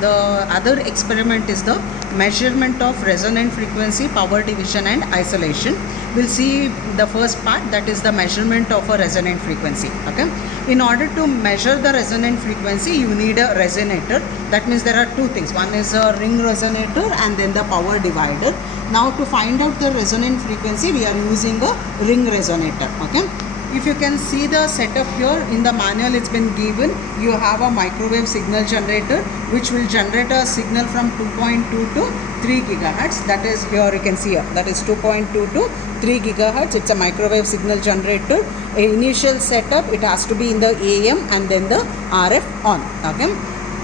the other experiment is the measurement of resonant frequency, power division and isolation. We'll see the first part, that is the measurement of a resonant frequency. Okay, in order to measure the resonant frequency you need a resonator. That means there are two things, one is a ring resonator and then the power divider. Now to find out the resonant frequency we are using a ring resonator. Okay, if you can see the setup here in the manual, it's been given. You have a microwave signal generator which will generate a signal from 2.2 to 3 gigahertz. That is, here you can see here, that is 2.2 to 3 gigahertz. It's a microwave signal generator. Initial setup, it has to be in the AM and then the RF on. Okay,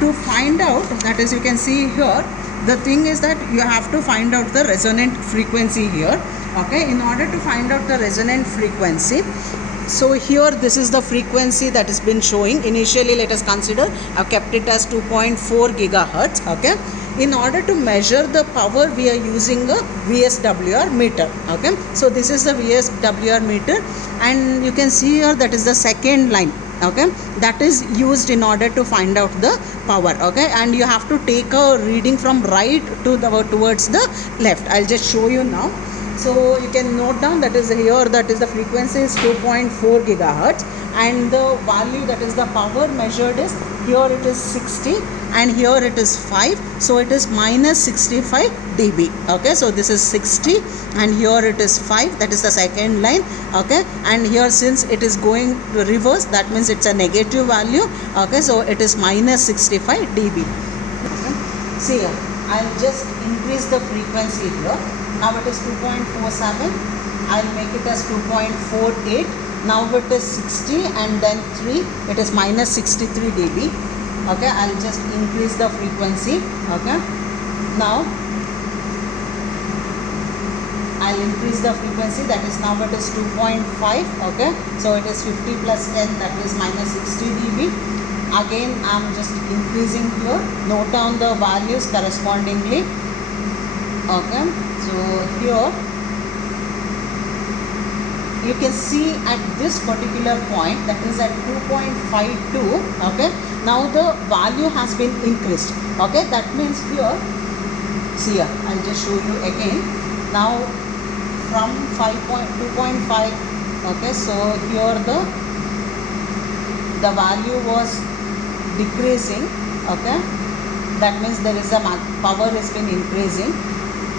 to find out, that is, you can see here, the thing is that you have to find out the resonant frequency here. Okay, in order to find out the resonant frequency, so here this is the frequency that has been showing. Initially let us consider, I've kept it as 2.4 gigahertz. Okay, in order to measure the power we are using a VSWR meter. Okay, so this is the VSWR meter and you can see here that is the second line. Okay, that is used in order to find out the power. Okay, and you have to take a reading from right to the towards the left. I'll just show you now. So you can note down, that is here, that is the frequency is 2.4 gigahertz and the value, that is the power measured, is here it is 60 and here it is 5, so it is minus 65 dB. Okay, so this is 60 and here it is 5, that is the second line. Okay, and here since it is going reverse, that means it's a negative value. Okay, so it is minus 65 dB. Okay. See here, I'll just increase the frequency here. Now it is 2.47, I'll make it as 2.48, now it is 60 and then 3, it is minus 63 dB. Okay, I'll just increase the frequency. Okay, now I'll increase the frequency, that is now it is 2.5. Okay, so it is 50 plus 10, that is minus 60 dB. Again I'm just increasing here, note down the values correspondingly. Okay, so here you can see at this particular point, that is at 2.52. okay, now the value has been increased. Okay, that means here, see here, I'll just show you again. Now from 2.5, okay, so here the value was decreasing. Okay, that means there is a power has been increasing.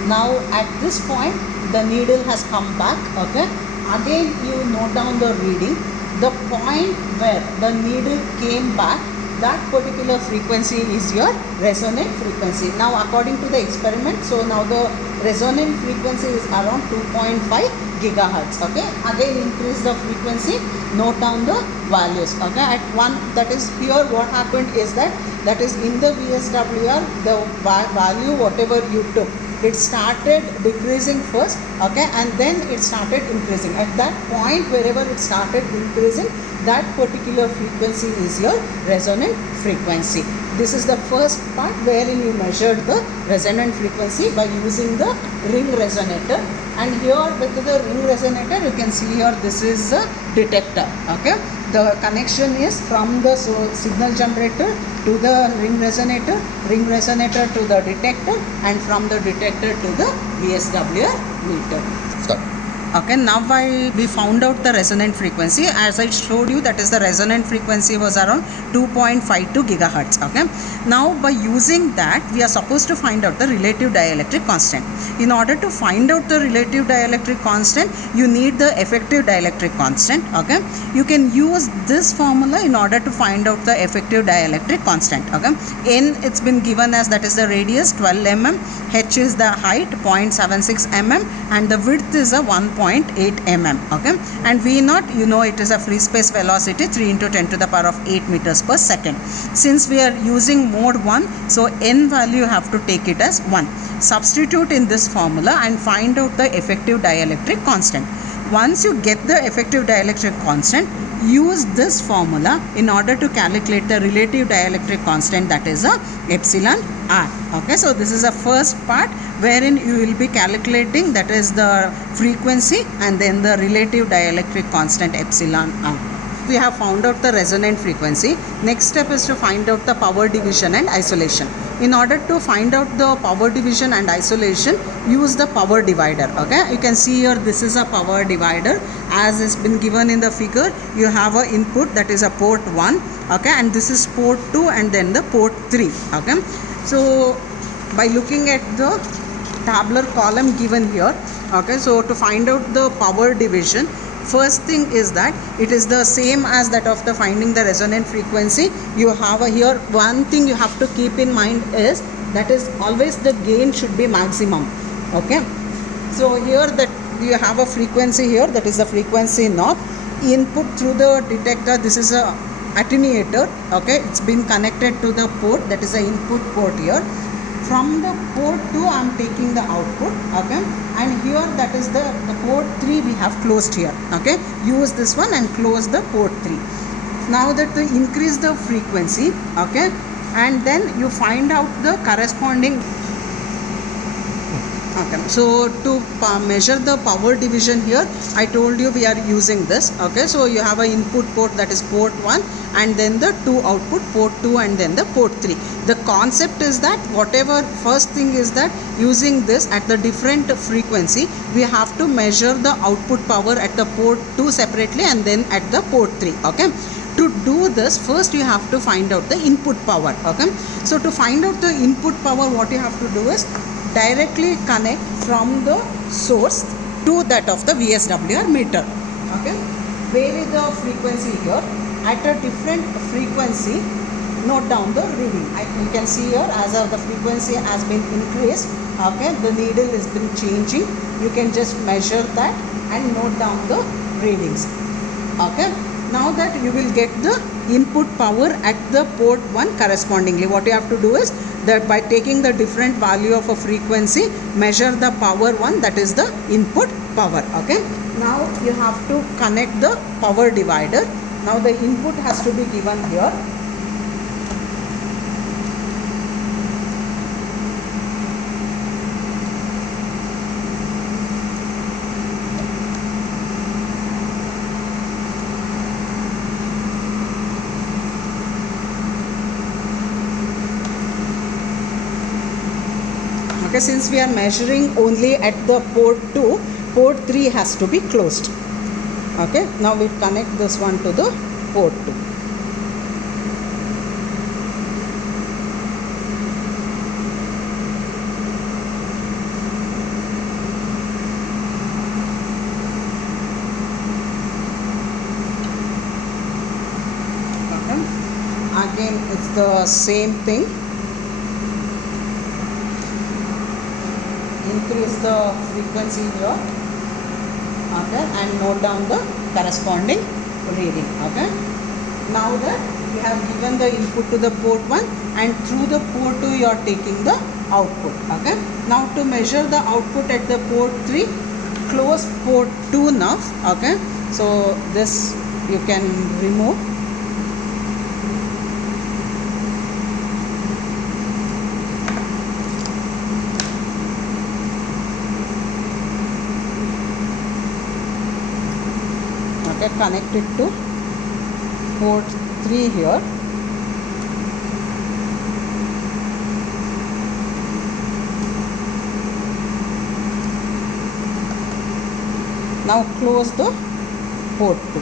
Now at this point the needle has come back. Okay, again you note down the reading, the point where the needle came back, that particular frequency is your resonant frequency. Now according to the experiment, so now the resonant frequency is around 2.5 gigahertz. Okay, again increase the frequency, note down the values. Okay, at one, that is here what happened is that is in the VSWR, the value whatever you took, it started decreasing first. Okay, and then it started increasing. At that point wherever it started increasing, that particular frequency is your resonant frequency. This is the first part wherein you measured the resonant frequency by using the ring resonator. And here with the ring resonator you can see here, this is a detector. Okay, the connection is from the signal generator to the ring resonator to the detector, and from the detector to the VSWR meter. Stop. Okay, now we found out the resonant frequency. As I showed you, that is the resonant frequency was around 2.52 gigahertz. Okay, now by using that we are supposed to find out the relative dielectric constant. In order to find out the relative dielectric constant, you need the effective dielectric constant. Okay, you can use this formula in order to find out the effective dielectric constant. Okay, N, it's been given as, that is the radius 12 mm, H is the height 0.76 mm and the width is a 1.8 mm. Okay, and V naught, you know, it is a free space velocity 3 into 10 to the power of 8 meters per second. Since we are using mode 1, so N value you have to take it as 1. Substitute in this formula and find out the effective dielectric constant. Once you get the effective dielectric constant, use this formula in order to calculate the relative dielectric constant, that is a epsilon r. Okay, so this is the first part wherein you will be calculating, that is the frequency and then the relative dielectric constant epsilon r. we have found out the resonant frequency. Next step is to find out the power division and isolation. In order to find out the power division and isolation, use the power divider. Okay, you can see here this is a power divider as has been given in the figure. You have a input, that is a port 1, okay, and this is port 2 and then the port 3. Okay, so by looking at the tabular column given here, okay, so to find out the power division, first thing is that it is the same as that of the finding the resonant frequency. You have here one thing you have to keep in mind is that is always the gain should be maximum. Okay, so here that you have a frequency here, that is the frequency knob. Input through the detector, this is a attenuator. Okay, it's been connected to the port, that is the input port here. From the port 2 I am taking the output, okay, and here that is the port 3 we have closed here. Okay, use this one and close the port 3. Now that to increase the frequency, okay, and then you find out the corresponding. Okay, so to measure the power division here, I told you we are using this. Okay, so you have an input port, that is port 1, and then the 2 output, port 2 and then the port 3. The concept is that whatever, first thing is that using this at the different frequency, we have to measure the output power at the port 2 separately and then at the port 3. Okay, to do this, first you have to find out the input power. Okay, so to find out the input power, what you have to do is directly connect from the source to that of the VSWR meter. Okay, vary the frequency here. At a different frequency, note down the reading. You can see here as the frequency has been increased, okay, the needle has been changing. You can just measure that and note down the readings. Okay, now that you will get the input power at the port 1 correspondingly. What you have to do is that by taking the different value of a frequency, measure the power 1, that is the input power. Okay, now you have to connect the power divider. Now the input has to be given here. Okay, since we are measuring only at the port 2, port 3 has to be closed. Okay, now we connect this one to the port 2. Okay, again it's the same thing. Increase the frequency here, okay, and note down the corresponding reading. Okay, now that we have given the input to the port 1 and through the port 2 you are taking the output. Okay, now to measure the output at the port 3, close port 2 now. Okay, so this you can remove. Okay, connect it to port 3 here. Now close the port 2.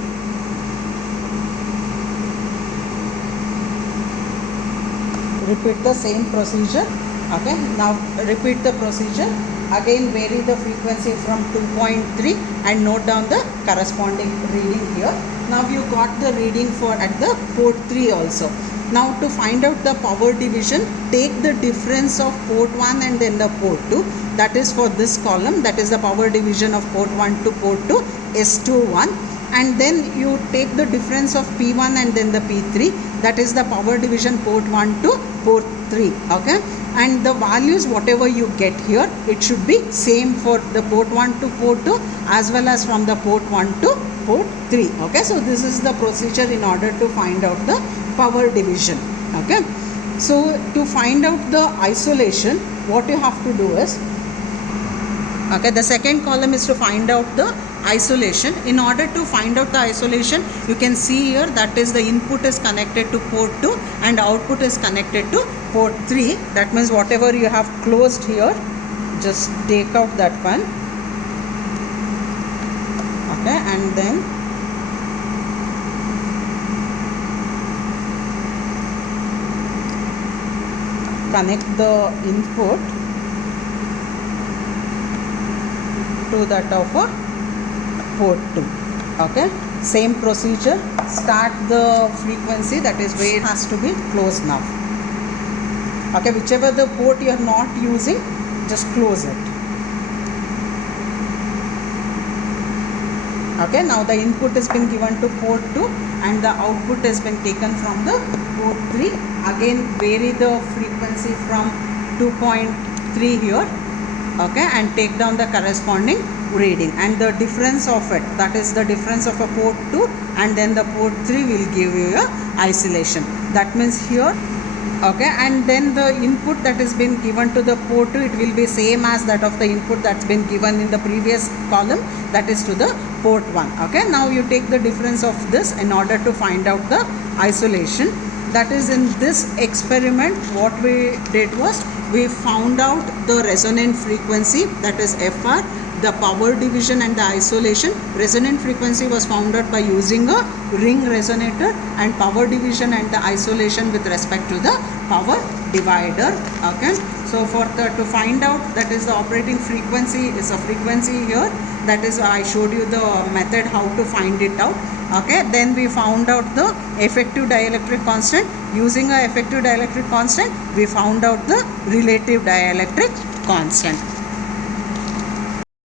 Repeat the same procedure. Okay, now repeat the procedure. Again vary the frequency from 2.3 and note down the corresponding reading here. Now you got the reading for at the port 3 also. Now to find out the power division, take the difference of port 1 and then the port 2. That is for this column, that is the power division of port 1 to port 2, S21. And then you take the difference of P1 and then the P3. That is the power division port 1 to port 3. Okay, and the values whatever you get here, it should be same for the port 1 to port 2 as well as from the port 1 to port 3. Okay, so this is the procedure in order to find out the power division. Okay, so to find out the isolation, what you have to do is, okay, the second column is to find out the isolation. In order to find out the isolation, you can see here that is the input is connected to port 2 and output is connected to port 3. That means whatever you have closed here, just take out that one. Okay, and then connect the input to that of a port 2. Okay, same procedure. Start the frequency, that is where it has to be closed now. Okay, whichever the port you are not using, just close it. Okay, now the input has been given to port 2 and the output has been taken from the port 3. Again, vary the frequency from 2.3 here. Okay, and take down the corresponding reading, and the difference of it, that is the difference of a port 2 and then the port 3 will give you a isolation. That means here, okay, and then the input that has been given to the port 2, it will be same as that of the input that's been given in the previous column, that is to the port 1. Okay, now you take the difference of this in order to find out the isolation. That is, in this experiment what we did was we found out the resonant frequency, that is FR, the power division and the isolation. Resonant frequency was found out by using a ring resonator, and power division and the isolation with respect to the power divider. Okay, so to find out, that is the operating frequency is a frequency here, that is I showed you the method how to find it out. Okay, then we found out the effective dielectric constant. Using a effective dielectric constant, we found out the relative dielectric constant.